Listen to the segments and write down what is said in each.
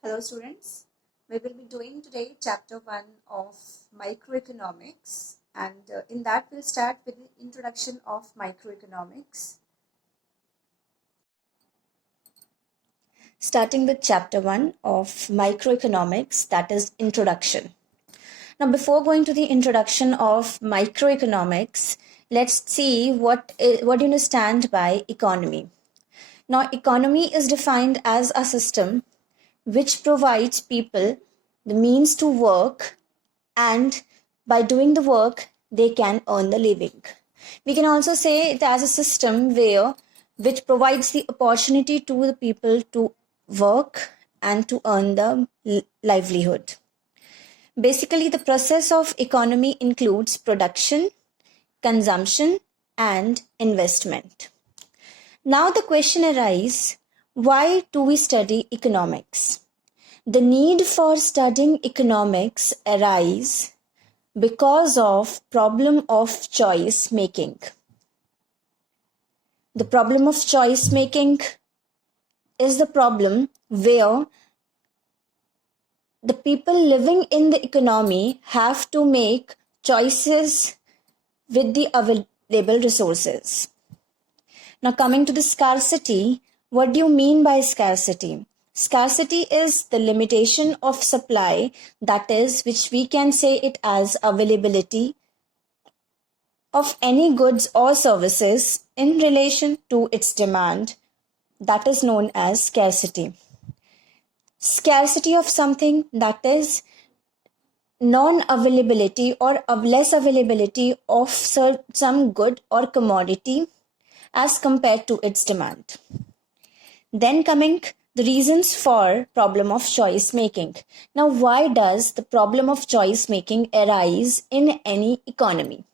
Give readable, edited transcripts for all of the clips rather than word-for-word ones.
Hello students, we will be doing today chapter 1 of microeconomics and in that we'll start with the introduction of microeconomics. Starting with chapter 1 of microeconomics, that is introduction. Now before going to the introduction of microeconomics, let's see what do you understand by economy. Now economy is defined as a system which provides people the means to work, and by doing the work they can earn the living. We can also say it as a system which provides the opportunity to the people to work and to earn the livelihood. Basically, the process of economy includes production, consumption, and investment. Now the question arises, why do we study economics? The need for studying economics arises because of problem of choice making. The problem of choice making is the problem where the people living in the economy have to make choices with the available resources. Now coming to the scarcity, what do you mean by scarcity? Scarcity is the limitation of supply, that is, which we can say it as availability of any goods or services in relation to its demand. That is known as scarcity. Scarcity of something, that is non-availability or of less availability of some good or commodity as compared to its demand. Then coming the reasons for problem of choice making. Now, why does the problem of choice making arise in any economy?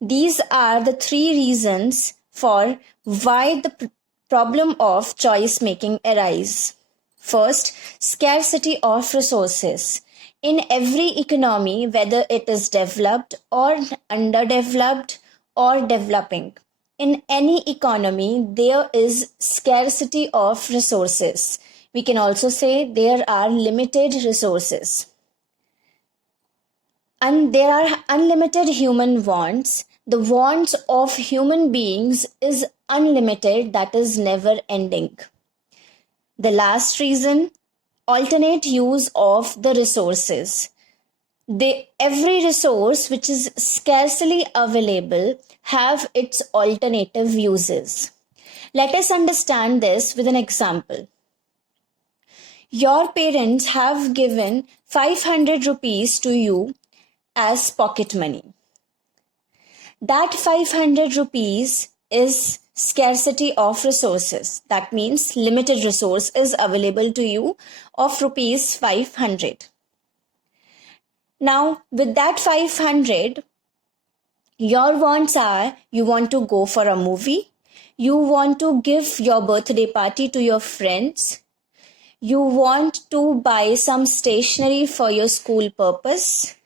These are the three reasons for why the problem of choice making arise. First, scarcity of resources. In every economy, whether it is developed or underdeveloped or developing, in any economy, there is scarcity of resources. We can also say there are limited resources. And there are unlimited human wants. The wants of human beings is unlimited, that is never ending. The last reason, alternate use of the resources. Every resource which is scarcely available have its alternative uses. Let us understand this with an example. Your parents have given 500 rupees to you as pocket money. That 500 rupees is scarcity of resources. That means limited resource is available to you of rupees 500. Now, with that 500, your wants are, you want to go for a movie, you want to give your birthday party to your friends, you want to buy some stationery for your school purpose.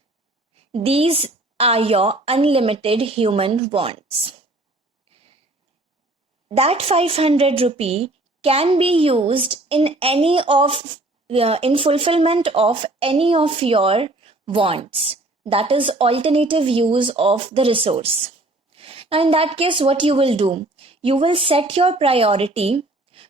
These are your unlimited human wants. That 500 rupee can be used in in fulfillment of any of your wants. That is alternative use of the resource. Now in that case, what you will do? You will set your priority.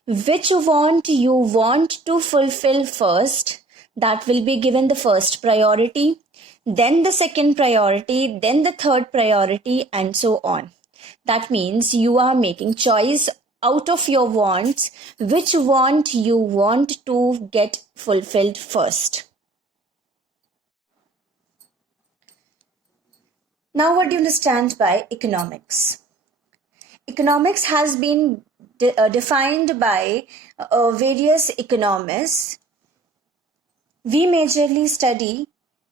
Which want you want to fulfill first, that will be given the first priority, then the second priority, then the third priority, and so on. That means you are making choice out of your wants, which want you want to get fulfilled first. Now, what do you understand by economics? Economics has been defined by various economists. We majorly study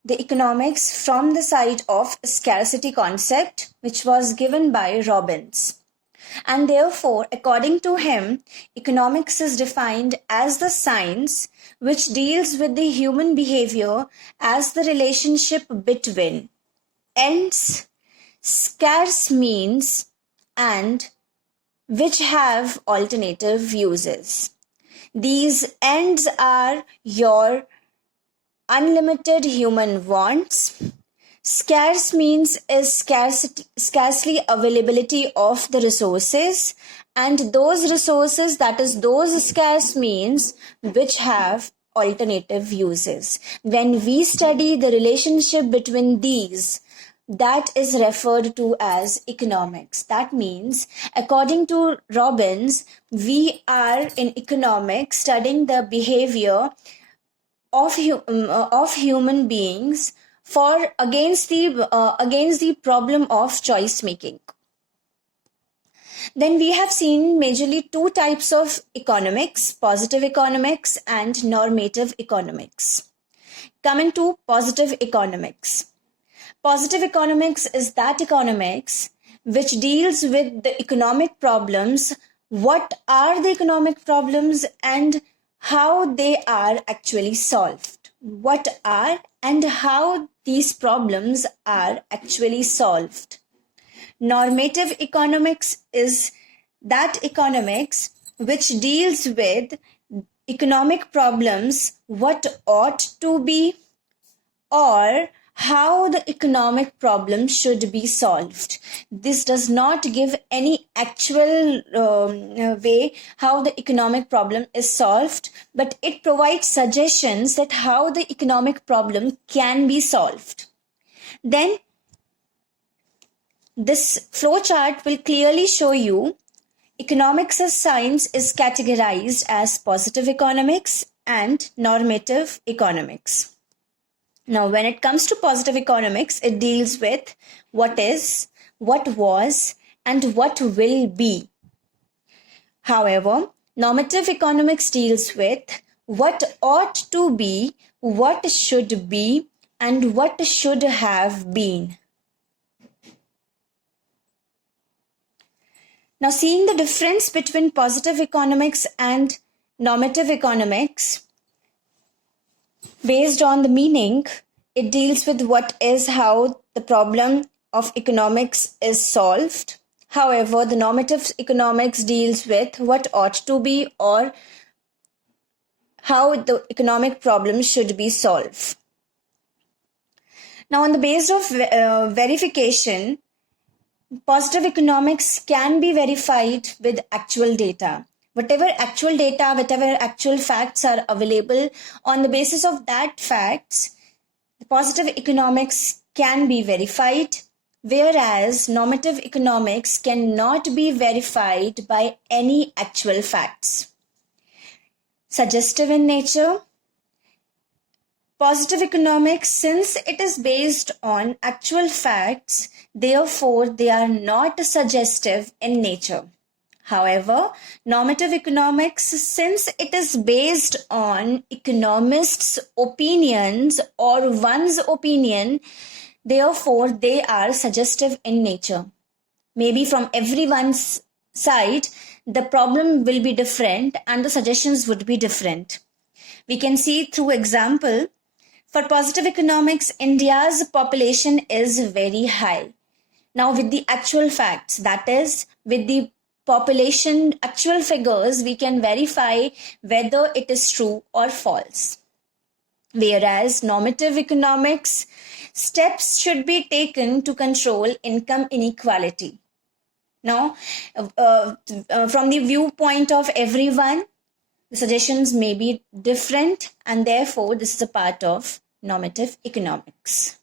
the economics from the side of scarcity concept, which was given by Robbins. And therefore, according to him, economics is defined as the science which deals with the human behavior as the relationship between ends, scarce means, and which have alternative uses. These ends are your unlimited human wants. Scarce means is scarcely availability of the resources, and those resources, that is those scarce means which have alternative uses. When we study the relationship between these, that is referred to as economics. That means, according to Robbins, we are in economics studying the behavior of human beings for against the problem of choice making. Then we have seen majorly two types of economics: positive economics and normative economics. Coming to positive economics. Positive economics is that economics which deals with the economic problems, what are the economic problems and how they are actually solved. What are and how these problems are actually solved. Normative economics is that economics which deals with economic problems, what ought to be, or how the economic problem should be solved. This does not give any actual way how the economic problem is solved, but it provides suggestions that how the economic problem can be solved. Then this flowchart will clearly show you economics as science is categorized as positive economics and normative economics. Now, when it comes to positive economics, it deals with what is, what was, and what will be. However, normative economics deals with what ought to be, what should be, and what should have been. Now, seeing the difference between positive economics and normative economics, based on the meaning, it deals with what is, how the problem of economics is solved. However, the normative economics deals with what ought to be or how the economic problem should be solved. Now, on the basis of verification, positive economics can be verified with actual data. Whatever actual data, whatever actual facts are available, on the basis of that facts, the positive economics can be verified, whereas normative economics cannot be verified by any actual facts. Suggestive in nature. Positive economics, since it is based on actual facts, therefore they are not suggestive in nature. However, normative economics, since it is based on economists' opinions or one's opinion, therefore they are suggestive in nature. Maybe from everyone's side, the problem will be different and the suggestions would be different. We can see through example, for positive economics, India's population is very high. Now, with the actual facts, that is, with the population actual figures, we can verify whether it is true or false. Whereas normative economics, steps should be taken to control income inequality. Now, from the viewpoint of everyone, the suggestions may be different, and therefore this is a part of normative economics.